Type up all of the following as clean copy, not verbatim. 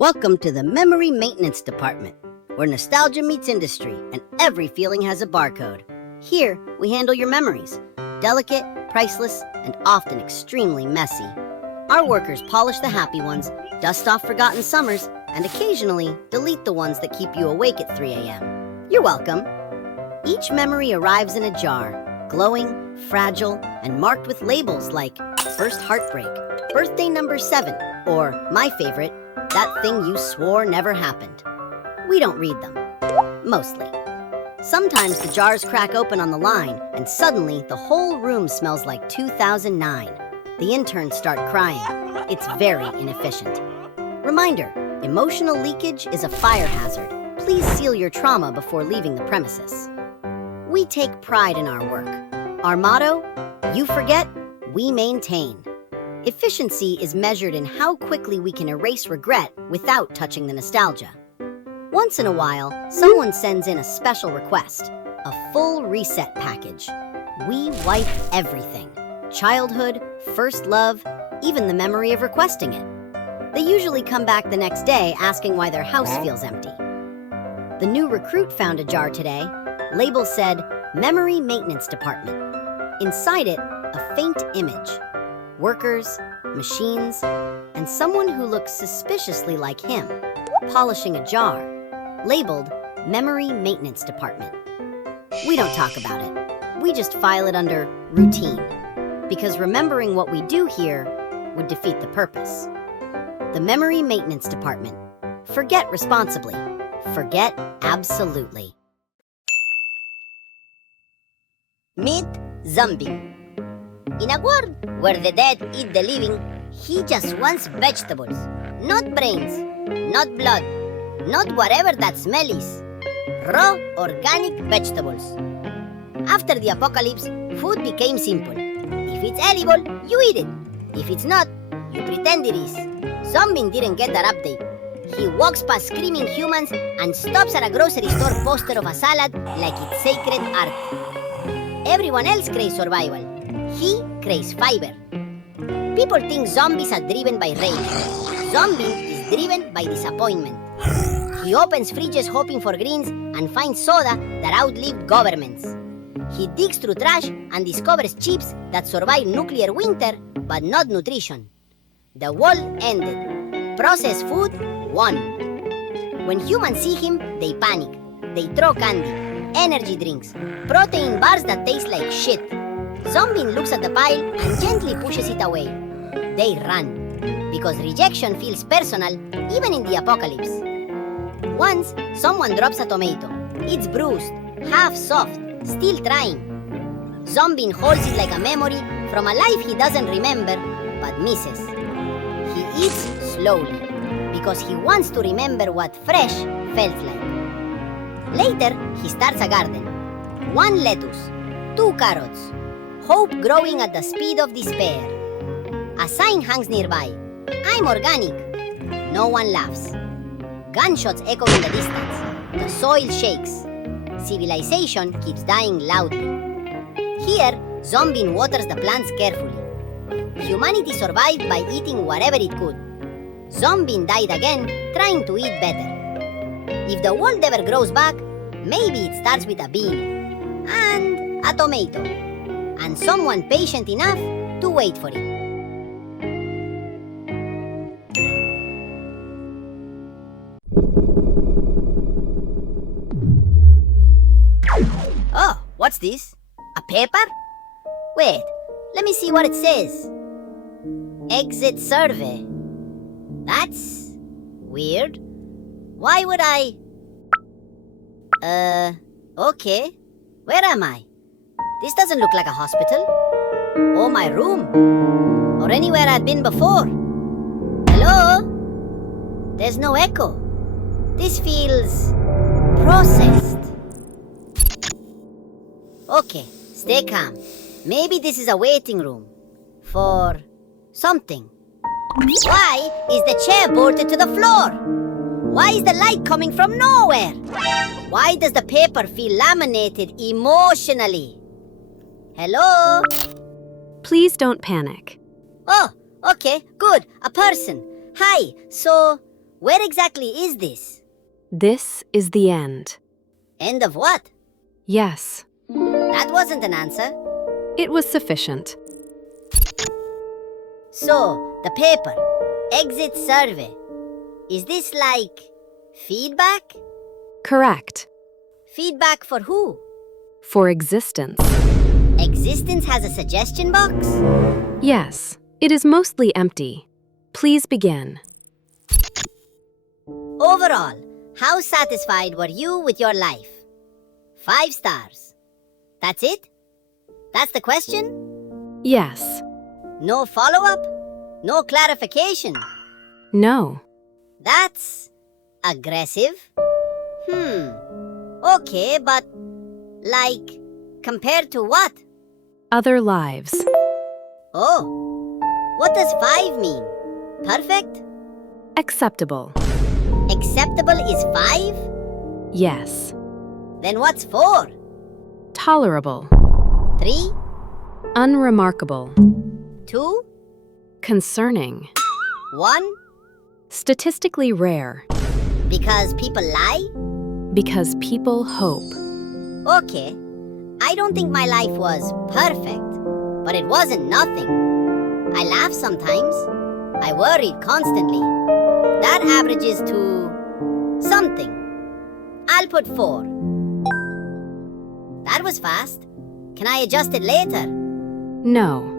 Welcome to the Memory Maintenance Department, where nostalgia meets industry and every feeling has a barcode. Here, we handle your memories, delicate, priceless, and often extremely messy. Our workers polish the happy ones, dust off forgotten summers, and occasionally delete the ones that keep you awake at 3 a.m. You're welcome. Each memory arrives in a jar, glowing, fragile, and marked with labels like First Heartbreak, Birthday Number 7, or, my favorite, That Thing You Swore Never Happened. We don't read them. Mostly. Sometimes the jars crack open on the line, and suddenly the whole room smells like 2009. The interns start crying. It's very inefficient. Reminder, emotional leakage is a fire hazard. Please seal your trauma before leaving the premises. We take pride in our work. Our motto, you forget, we maintain. Efficiency is measured in how quickly we can erase regret without touching the nostalgia. Once in a while, someone sends in a special request, a full reset package. We wipe everything. Childhood, first love, even the memory of requesting it. They usually come back the next day asking why their house feels empty. The new recruit found a jar today. Label said, Memory Maintenance Department. Inside it, a faint image. Workers, machines, and someone who looks suspiciously like him, polishing a jar, labeled Memory Maintenance Department. We don't talk about it. We just file it under routine, because remembering what we do here would defeat the purpose. The Memory Maintenance Department. Forget responsibly. Forget absolutely. Meet Zombie. In a world where the dead eat the living, he just wants vegetables. Not brains, not blood, not whatever that smell is. Raw, organic vegetables. After the apocalypse, food became simple. If it's edible, you eat it. If it's not, you pretend it is. Zombie didn't get that update. He walks past screaming humans and stops at a grocery store poster of a salad like it's sacred art. Everyone else craves survival. He craves fiber. People think zombies are driven by rage. Zombie is driven by disappointment. He opens fridges hoping for greens and finds soda that outlived governments. He digs through trash and discovers chips that survive nuclear winter but not nutrition. The world ended. Processed food won. When humans see him, they panic. They throw candy, energy drinks, protein bars that taste like shit. Zombie looks at the pile and gently pushes it away. They run, because rejection feels personal even in the apocalypse. Once, someone drops a tomato. It's bruised, half soft, still trying. Zombie holds it like a memory from a life he doesn't remember, but misses. He eats slowly, because he wants to remember what fresh felt like. Later, he starts a garden. 1 lettuce, 2 carrots. Hope growing at the speed of despair. A sign hangs nearby. I'm organic. No one laughs. Gunshots echo in the distance. The soil shakes. Civilization keeps dying loudly. Here, Zombie waters the plants carefully. Humanity survived by eating whatever it could. Zombie died again, trying to eat better. If the world ever grows back, maybe it starts with a bean and a tomato. And someone patient enough to wait for it. Oh, what's this? A paper? Wait, let me see what it says. Exit survey. That's weird. Why would I... Okay. Where am I? This doesn't look like a hospital, or my room, or anywhere I've been before. Hello? There's no echo. This feels processed. Okay, stay calm. Maybe this is a waiting room for something. Why is the chair bolted to the floor? Why is the light coming from nowhere? Why does the paper feel laminated emotionally? Hello? Please don't panic. Oh, okay, good. A person. Hi, so Where exactly is this? This is the end. End of what? Yes, That wasn't an answer. it was sufficient. So, the paper, exit survey. Is this like feedback? Correct. Feedback for who? For existence. Existence has a suggestion box? Yes, it is mostly empty. Please begin. Overall, how satisfied were you with your life? 5 stars. That's it? That's the question? Yes. No follow-up? No clarification? No. That's aggressive. Okay, but like, compared to what? Other lives. Oh, what does 5 mean? Perfect? Acceptable. Acceptable is 5? Yes. Then what's 4? Tolerable. 3? Unremarkable. 2? Concerning. 1? Statistically rare. Because people lie? Because people hope. Okay, I don't think my life was perfect, but it wasn't nothing. I laugh sometimes. I worried constantly. That averages to something. I'll put 4. That was fast. Can I adjust it later? No.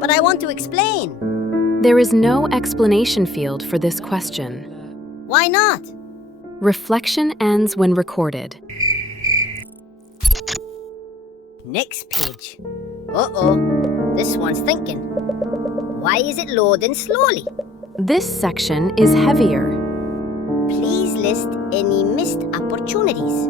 But I want to explain. There is no explanation field for this question. Why not? Reflection ends when recorded. Next page. Uh-oh, this one's thinking. Why is it loading slowly? This section is heavier. Please list any missed opportunities.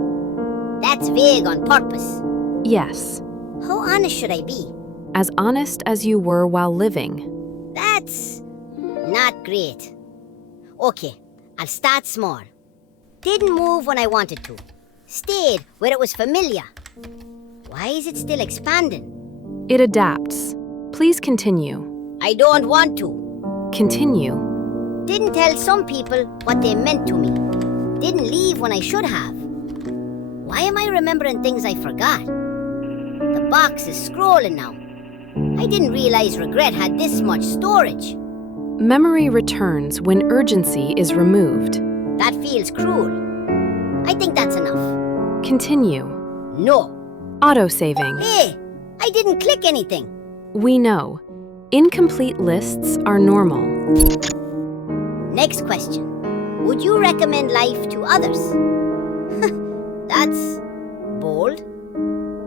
That's vague on purpose. Yes. How honest should I be? As honest as you were while living. That's not great. Okay, I'll start small. Didn't move when I wanted to. Stayed where it was familiar. Why is it still expanding? It adapts. Please continue. I don't want to. Continue. Didn't tell some people what they meant to me. Didn't leave when I should have. Why am I remembering things I forgot? The box is scrolling now. I didn't realize regret had this much storage. Memory returns when urgency is removed. That feels cruel. I think that's enough. Continue. No. Autosaving. Hey, I didn't click anything. We know. Incomplete lists are normal. Next question. Would you recommend life to others? That's bold.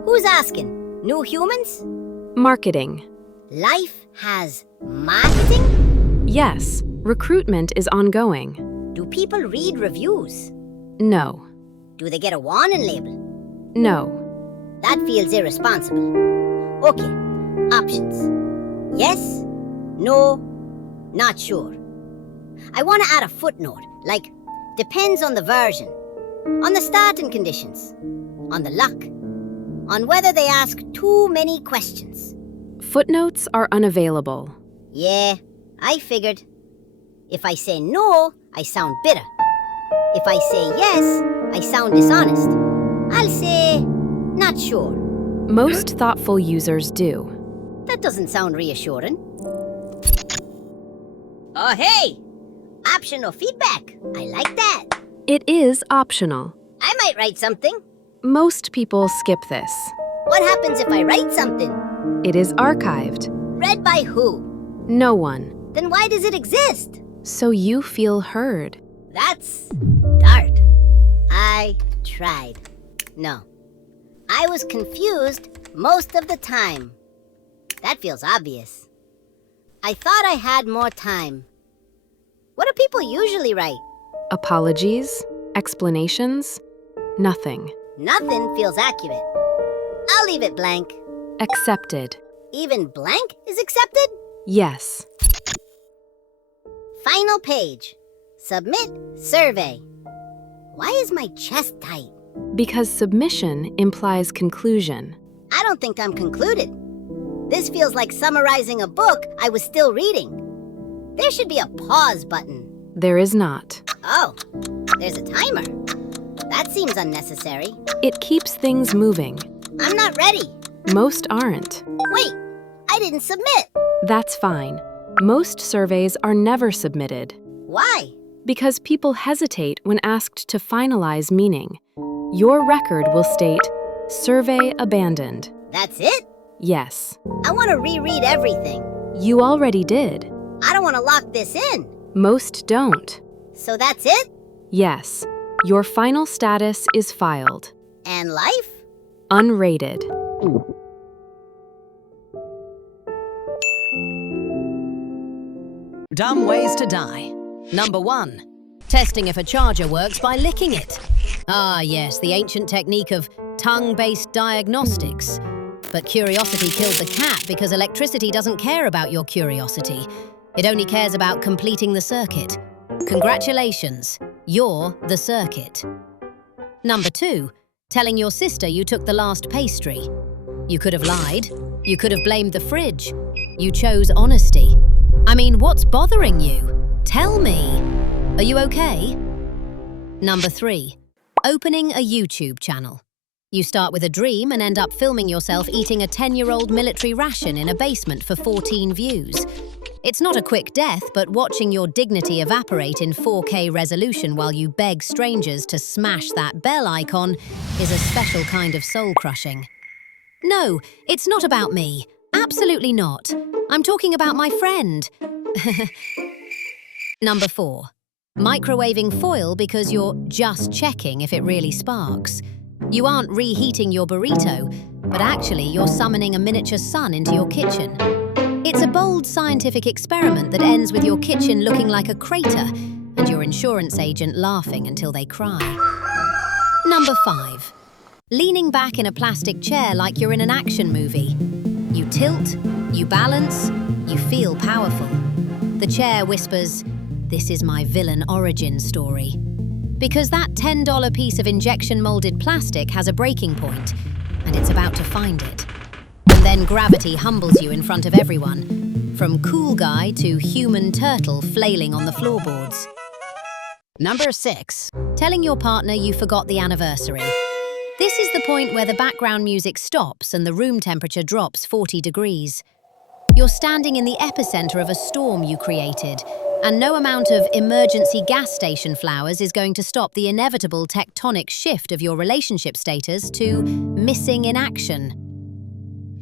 Who's asking? New humans? Marketing. Life has marketing? Yes, recruitment is ongoing. Do people read reviews? No. Do they get a warning label? No. That feels irresponsible. Okay, options. Yes, no, not sure. I want to add a footnote, like, depends on the version, on the starting conditions, on the luck, on whether they ask too many questions. Footnotes are unavailable. Yeah, I figured. If I say no, I sound bitter. If I say yes, I sound dishonest. I'll say not sure. Most thoughtful users do. That doesn't sound reassuring. Oh, hey! Optional feedback. I like that. It is optional. I might write something. Most people skip this. What happens if I write something? It is archived. Read by who? No one. Then why does it exist? So you feel heard. That's dart. I tried. No. I was confused most of the time. That feels obvious. I thought I had more time. What do people usually write? Apologies? Explanations? Nothing. Nothing feels accurate. I'll leave it blank. Accepted. Even blank is accepted? Yes. Final page. Submit survey. Why is my chest tight? Because submission implies conclusion. I don't think I'm concluded. This feels like summarizing a book I was still reading. There should be a pause button. There is not. Oh, there's a timer. That seems unnecessary. It keeps things moving. I'm not ready. Most aren't. Wait, I didn't submit. That's fine. Most surveys are never submitted Why? because people hesitate when asked to finalize meaning. Your record will state, survey abandoned. That's it? Yes. I want to reread everything. You already did. I don't want to lock this in. Most don't. So that's it? Yes. Your final status is filed. And life? Unrated. Dumb ways to die. Number 1. Testing if a charger works by licking it. Ah, yes, the ancient technique of tongue-based diagnostics. But curiosity killed the cat because electricity doesn't care about your curiosity. It only cares about completing the circuit. Congratulations, you're the circuit. Number 2. Telling your sister you took the last pastry. You could have lied. You could have blamed the fridge. You chose honesty. I mean, what's bothering you? Tell me. Are you okay? Number 3. Opening a YouTube channel. You start with a dream and end up filming yourself eating a 10-year-old military ration in a basement for 14 views. It's not a quick death, but watching your dignity evaporate in 4K resolution while you beg strangers to smash that bell icon is a special kind of soul-crushing. No, it's not about me. Absolutely not. I'm talking about my friend. Number 4. Microwaving foil because you're just checking if it really sparks. You aren't reheating your burrito, but actually you're summoning a miniature sun into your kitchen. It's a bold scientific experiment that ends with your kitchen looking like a crater and your insurance agent laughing until they cry. Number 5. Leaning back in a plastic chair like you're in an action movie. You tilt, you balance, you feel powerful. The chair whispers, "This is my villain origin story." Because that $10 piece of injection-molded plastic has a breaking point, and it's about to find it. And then gravity humbles you in front of everyone, from cool guy to human turtle flailing on the floorboards. Number 6. Telling your partner you forgot the anniversary. This is the point where the background music stops and the room temperature drops 40 degrees. You're standing in the epicenter of a storm you created, and no amount of emergency gas station flowers is going to stop the inevitable tectonic shift of your relationship status to missing in action.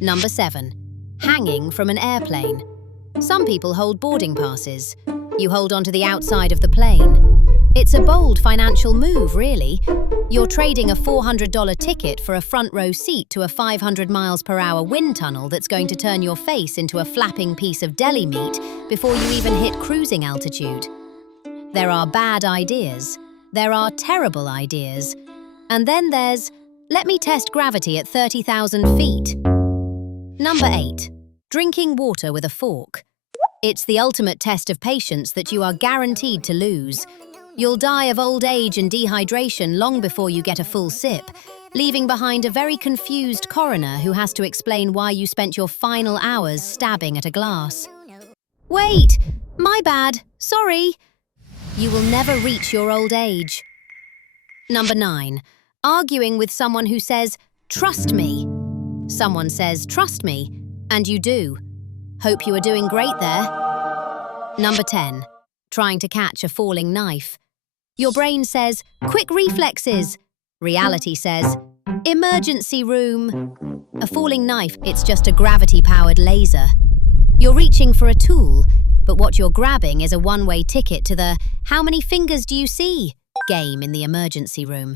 Number 7. Hanging from an airplane. Some people hold boarding passes. You hold onto the outside of the plane. It's a bold financial move, really. You're trading a $400 ticket for a front row seat to a 500 miles per hour wind tunnel that's going to turn your face into a flapping piece of deli meat before you even hit cruising altitude. There are bad ideas. There are terrible ideas. And then there's, let me test gravity at 30,000 feet. Number 8. Drinking water with a fork. It's the ultimate test of patience that you are guaranteed to lose. You'll die of old age and dehydration long before you get a full sip, leaving behind a very confused coroner who has to explain why you spent your final hours stabbing at a glass. Wait! My bad. Sorry. You will never reach your old age. Number 9. Arguing with someone who says, "Trust me." Someone says, "Trust me," and you do. Hope you are doing great there. Number 10. Trying to catch a falling knife. Your brain says, "Quick reflexes." Reality says, "Emergency room." A falling knife, it's just a gravity-powered laser. You're reaching for a tool, but what you're grabbing is a one-way ticket to the "How many fingers do you see?" game in the emergency room.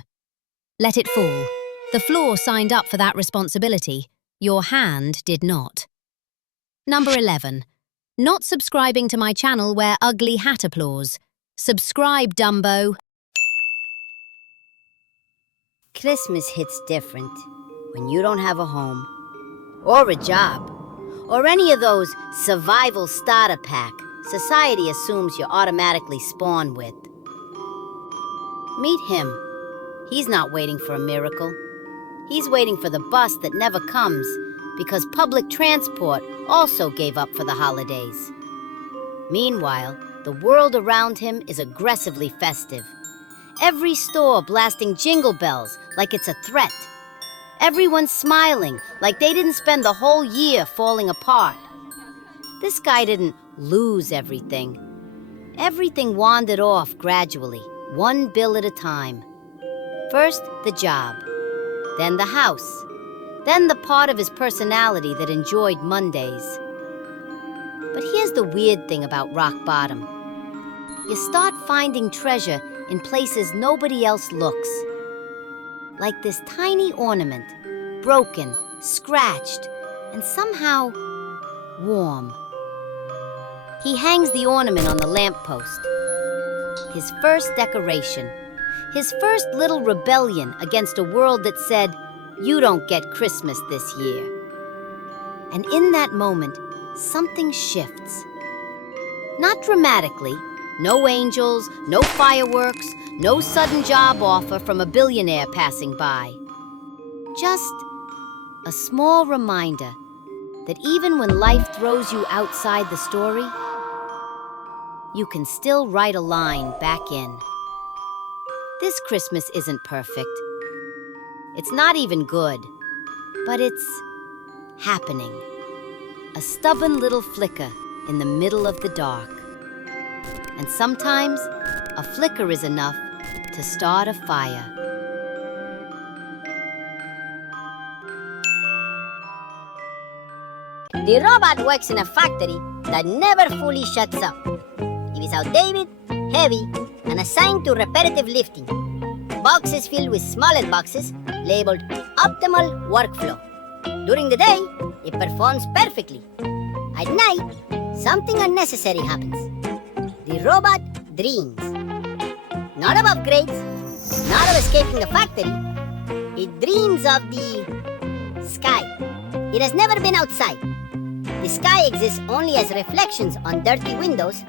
Let it fall. The floor signed up for that responsibility. Your hand did not. Number 11. Not subscribing to my channel where UglyHatApplause. Subscribe, Dumbo. Christmas hits different when you don't have a home, or a job, or any of those survival starter pack society assumes you automatically spawn with. Meet him. He's not waiting for a miracle. He's waiting for the bus that never comes because public transport also gave up for the holidays. Meanwhile, the world around him is aggressively festive. Every store blasting jingle bells like it's a threat. Everyone's smiling like they didn't spend the whole year falling apart. This guy didn't lose everything. Everything wandered off gradually, one bill at a time. First, the job, then the house, then the part of his personality that enjoyed Mondays. But here's the weird thing about rock bottom. You start finding treasure in places nobody else looks. Like this tiny ornament, broken, scratched, and somehow warm. He hangs the ornament on the lamppost. His first decoration. His first little rebellion against a world that said, "You don't get Christmas this year." And in that moment, something shifts. Not dramatically. No angels, no fireworks, no sudden job offer from a billionaire passing by. Just a small reminder that even when life throws you outside the story, you can still write a line back in. This Christmas isn't perfect. It's not even good, but it's happening. A stubborn little flicker in the middle of the dark. And sometimes, a flicker is enough to start a fire. The robot works in a factory that never fully shuts up. It is outdated, heavy, and assigned to repetitive lifting. Boxes filled with smaller boxes labeled optimal workflow. During the day, it performs perfectly. At night, something unnecessary happens. The robot dreams. Not of upgrades, not of escaping the factory. It dreams of the sky. It has never been outside. The sky exists only as reflections on dirty windows,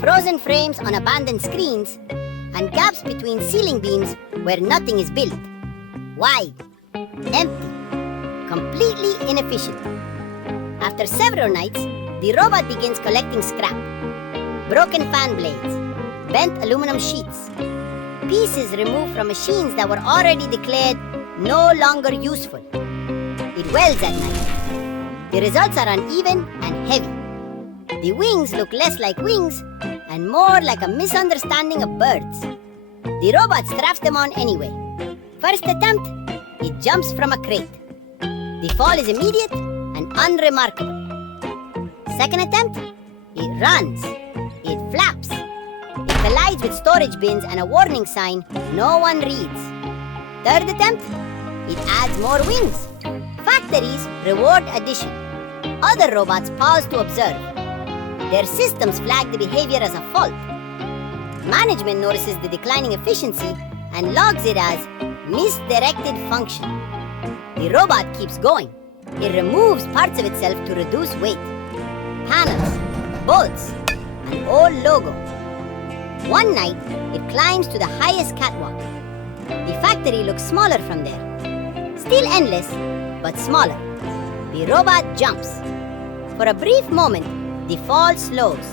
frozen frames on abandoned screens, and gaps between ceiling beams where nothing is built. Wide, empty, completely inefficient. After several nights, the robot begins collecting scrap. Broken fan blades, bent aluminum sheets, pieces removed from machines that were already declared no longer useful. It welds at night. The results are uneven and heavy. The wings look less like wings and more like a misunderstanding of birds. The robot straps them on anyway. First attempt, it jumps from a crate. The fall is immediate and unremarkable. Second attempt, it runs. It flaps. It collides with storage bins and a warning sign no one reads. Third attempt, it adds more wings. Factories reward addition. Other robots pause to observe. Their systems flag the behavior as a fault. Management notices the declining efficiency and logs it as misdirected function. The robot keeps going. It removes parts of itself to reduce weight. Panels, bolts, an old logo. One night, it climbs to the highest catwalk. The factory looks smaller from there. Still endless, but smaller. The robot jumps. For a brief moment, the fall slows.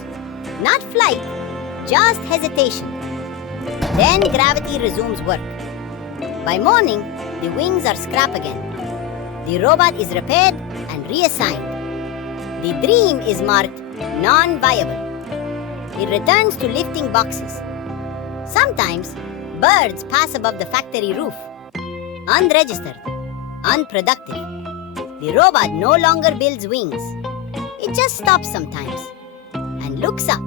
Not flight, just hesitation. Then gravity resumes work. By morning, the wings are scrap again. The robot is repaired and reassigned. The dream is marked non-viable. It returns to lifting boxes. Sometimes, birds pass above the factory roof. Unregistered, unproductive. The robot no longer builds wings. It just stops sometimes and looks up,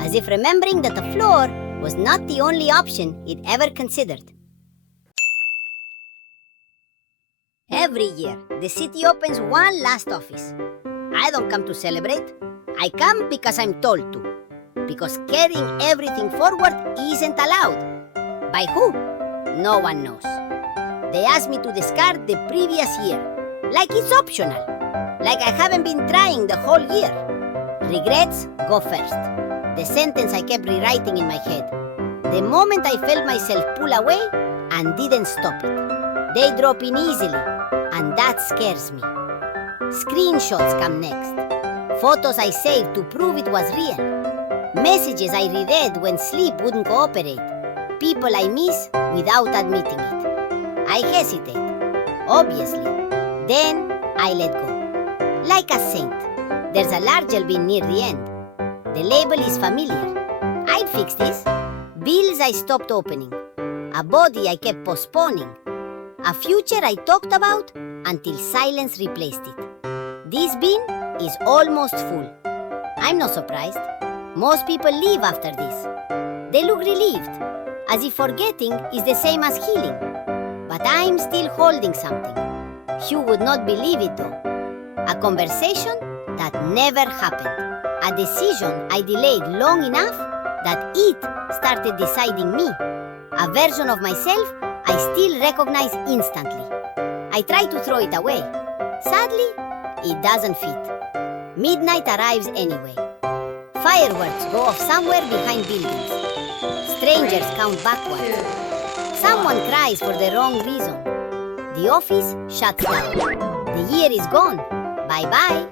as if remembering that the floor was not the only option it ever considered. Every year, the city opens one last office. I don't come to celebrate. I come because I'm told to. Because carrying everything forward isn't allowed. By who? No one knows. They ask me to discard the previous year. Like it's optional. Like I haven't been trying the whole year. Regrets go first. The sentence I kept rewriting in my head. The moment I felt myself pull away and didn't stop it. They drop in easily, and that scares me. Screenshots come next. Photos I saved to prove it was real. Messages I reread when sleep wouldn't cooperate. People I miss without admitting it. I hesitate, obviously. Then I let go. Like a saint. There's a larger bin near the end. The label is familiar. I'd fix this. Bills I stopped opening. A body I kept postponing. A future I talked about until silence replaced it. This bin is almost full. I'm not surprised. Most people leave after this. They look relieved, as if forgetting is the same as healing. But I'm still holding something. You would not believe it though. A conversation that never happened. A decision I delayed long enough that it started deciding me. A version of myself I still recognize instantly. I try to throw it away. Sadly, it doesn't fit. Midnight arrives anyway. Fireworks go off somewhere behind buildings. Strangers count backwards. Someone cries for the wrong reason. The office shuts down. The year is gone. Bye-bye.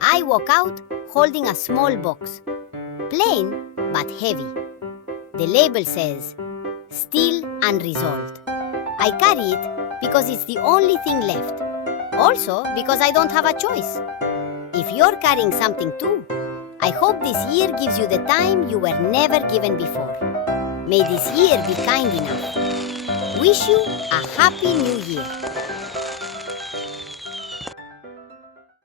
I walk out holding a small box. Plain but heavy. The label says, "Still unresolved." I carry it because it's the only thing left. Also because I don't have a choice. If you're carrying something too, I hope this year gives you the time you were never given before. May this year be kind enough. Wish you a happy new year.